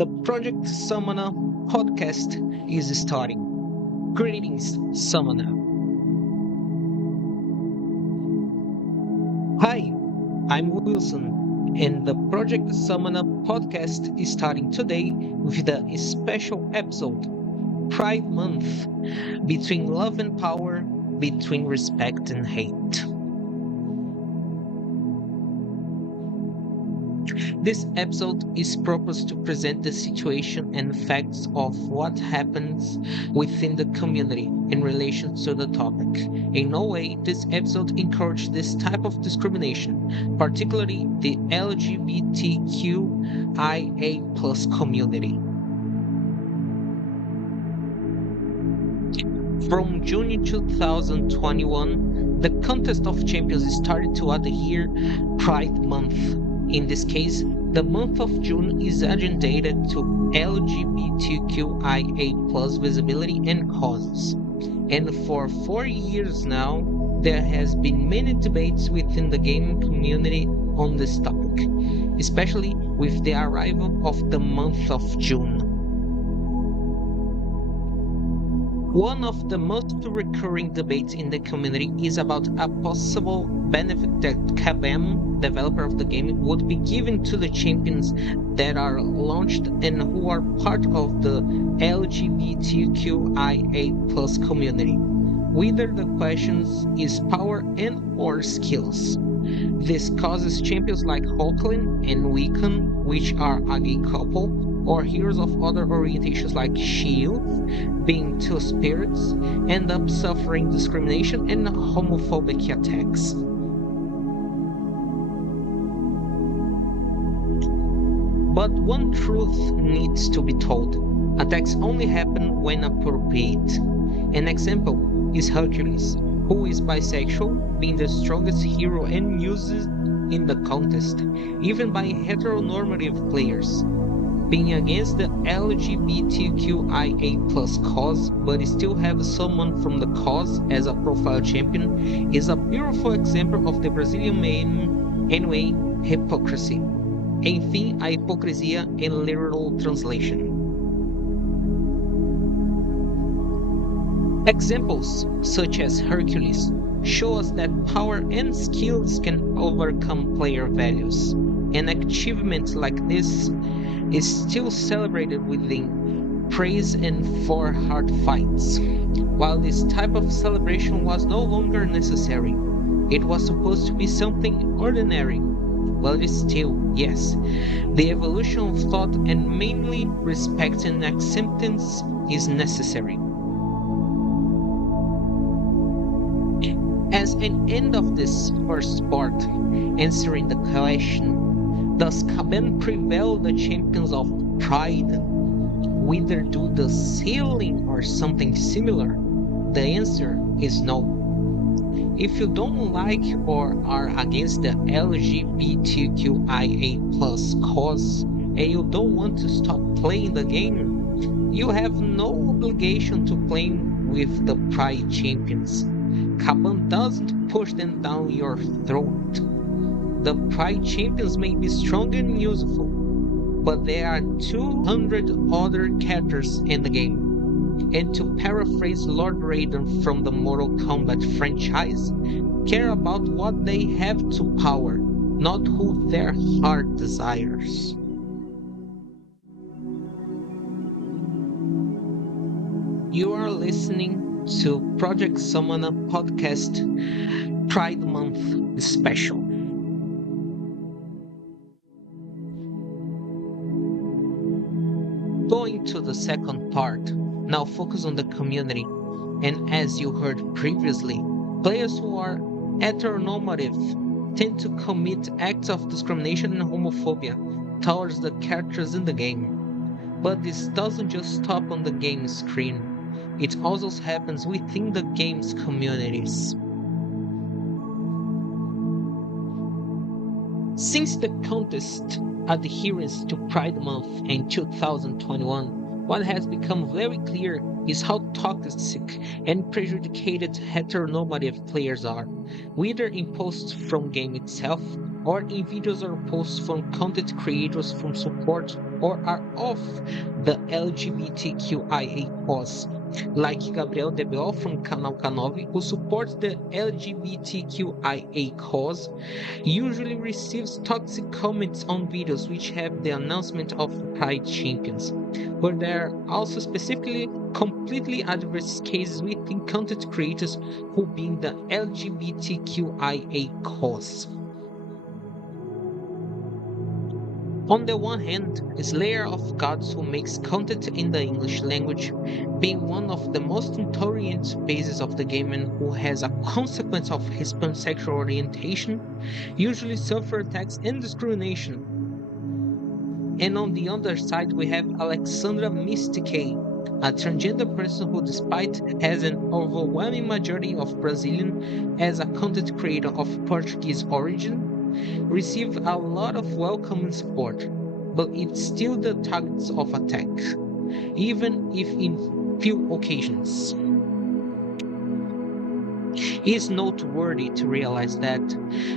The Project Summoner podcast is starting. Greetings, Summoner. Hi, I'm Wilson, and the Project Summoner podcast is starting today with a special episode, Pride Month, between love and power, between respect and hate. This episode is proposed to present the situation and facts of what happens within the community in relation to the topic. In no way this episode encourages this type of discrimination, particularly the LGBTQIA plus community. From June 2021, the Contest of Champions started to adhere Pride Month. In this case, the month of June is agendated to LGBTQIA plus visibility and causes. And for 4 years now, there has been many debates within the gaming community on this topic, especially with the arrival of the month of June. One of the most recurring debates in the community is about a possible benefit that Kabam, developer of the game, would be given to the champions that are launched and who are part of the LGBTQIA plus community. Whether the questions is power and or skills. This causes champions like Hulkling and Wiccan, which are a gay couple, or heroes of other orientations like Shield, being two spirits, end up suffering discrimination and homophobic attacks. But one truth needs to be told. Attacks only happen when appropriate. An example is Hercules, who is bisexual, being the strongest hero and used in the contest, even by heteronormative players. Being against the LGBTQIA plus cause, but still have someone from the cause as a profile champion is a beautiful example of the Brazilian meme, anyway, hypocrisy. Enfim, a hipocrisia in literal translation. Examples such as Hercules show us that power and skills can overcome player values. An achievement like this is still celebrated within praise and for hard fights. While this type of celebration was no longer necessary, it was supposed to be something ordinary. Well, it is still, yes. The evolution of thought and mainly respect and acceptance is necessary. As an end of this first part, answering the question, does Kaben prevail the champions of Pride? Whether do the ceiling or something similar? The answer is no. If you don't like or are against the LGBTQIA plus cause and you don't want to stop playing the game, you have no obligation to play with the Pride champions. Kaban doesn't push them down your throat. The Pride champions may be strong and useful, but there are 200 other characters in the game. And to paraphrase Lord Raiden from the Mortal Kombat franchise, care about what they have to power, not who their heart desires. You are listening to Project Summoner podcast Pride Month Special. Going to the second part, now focus on the community, and as you heard previously, players who are heteronormative tend to commit acts of discrimination and homophobia towards the characters in the game. But this doesn't just stop on the game screen, it also happens within the game's communities. Since the contest adherence to Pride Month in 2021, what has become very clear is how toxic and prejudiciated heteronormative players are, whether imposed from game itself or in videos or posts from content creators from support or are of the LGBTQIA cause, like Gabriel Debel from Canal K9, who supports the LGBTQIA cause, usually receives toxic comments on videos which have the announcement of Pride champions. But there are also specifically completely adverse cases within content creators who being the LGBTQIA cause. On the one hand, Slayer of Gods who makes content in the English language, being one of the most intolerant bases of the game and who has a consequence of his pansexual orientation, usually suffer attacks and discrimination. And on the other side, we have Alexandra Mystique, a transgender person who, despite has an overwhelming majority of Brazilian as a content creator of Portuguese origin, receive a lot of welcome and support, but it's still the target of attack, even if in few occasions. It is noteworthy to realize that,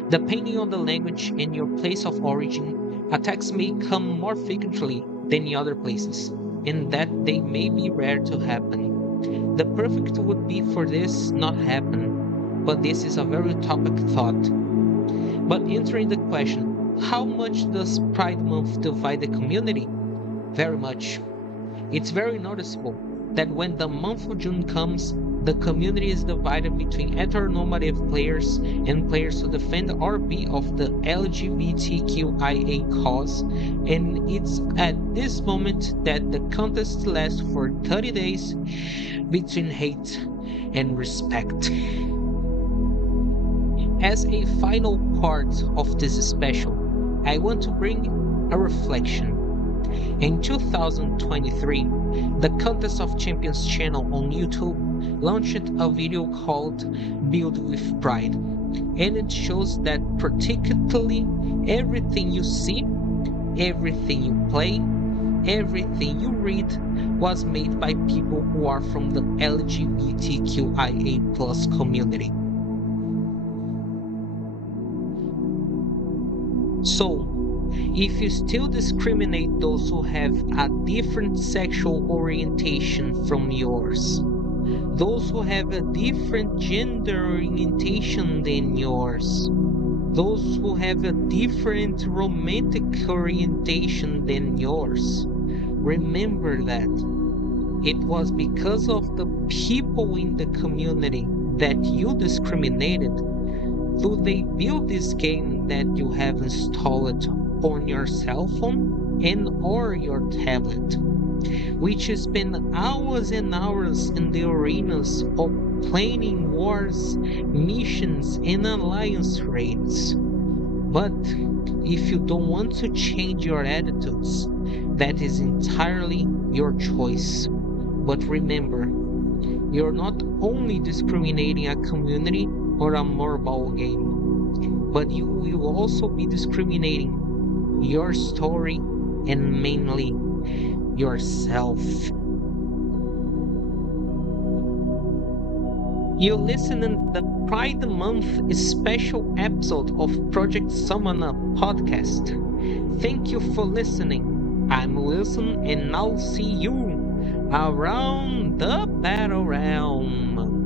depending on the language and your place of origin, attacks may come more frequently than in other places, and that they may be rare to happen. The perfect would be for this not happen, but this is a very utopic thought. But answering the question, how much does Pride Month divide the community? Very much. It's very noticeable that when the month of June comes, the community is divided between heteronormative players and players who defend or be of the LGBTQIA cause, and it's at this moment that the contest lasts for 30 days between hate and respect. As a final part of this special, I want to bring a reflection. In 2023, the Contest of Champions channel on YouTube launched a video called Build with Pride, and it shows that practically everything you see, everything you play, everything you read was made by people who are from the LGBTQIA plus community. So, if you still discriminate those who have a different sexual orientation from yours, those who have a different gender orientation than yours, those who have a different romantic orientation than yours, remember that it was because of the people in the community that you discriminated. Do they build this game that you have installed on your cell phone and or your tablet, which you spend hours and hours in the arenas of planning wars, missions, and alliance raids? But if you don't want to change your attitudes, that is entirely your choice. But remember, you're not only discriminating a community or a mobile game, but you will also be discriminating your story and mainly yourself. You listen in the Pride Month special episode of Project Summon Up podcast. Thank you for listening. I'm Wilson and I'll see you around the battle realm.